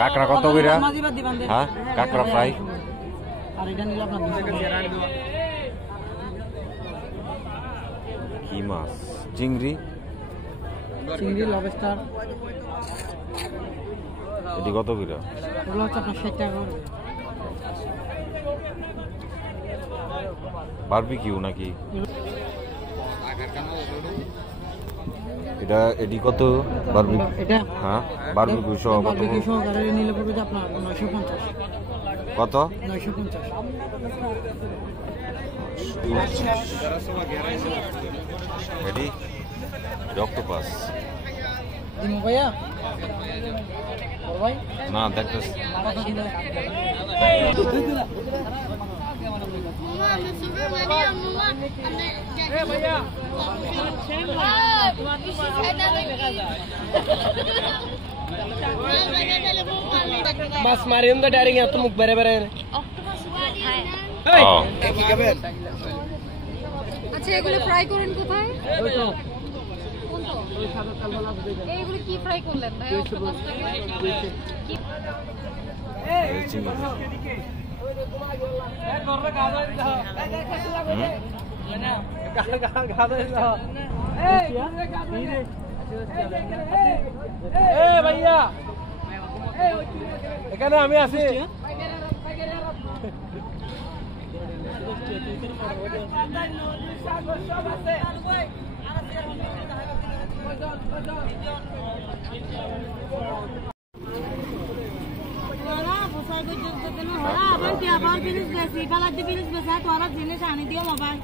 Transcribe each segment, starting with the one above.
কাঁকড়া কত করে? হ্যাঁ, কাঁকড়া ফ্রাই। কি মাছ? চিংড়ি, লবস্টার। এটি কত করে? এগুলো হচ্ছে আপনার 60 টাকা করে। বারবিকিউ নাকি? এটা এটি কত? বারবিকিউ এটা? হ্যাঁ, বারবিকিউ সহ কত? বারবিকিউ সহকারে নিলে পড়বে যে আপনার 950। কত? 950। এটি অক্টোপাস। দিমু ভাইয়া? ভাই না, দেখতেছি। মাছ মারিম তো ডাইরেক্ট এত মুখ বেরে বেরে। আচ্ছা, এগুলো ফ্রাই করেন কোথায়? এইগুলো কি ফ্রাই করলেন ভাই? ভাইয়া এখানে আমি আছি। জিনিস আনি দিও মোবাইল।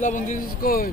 লবণ দিস কই?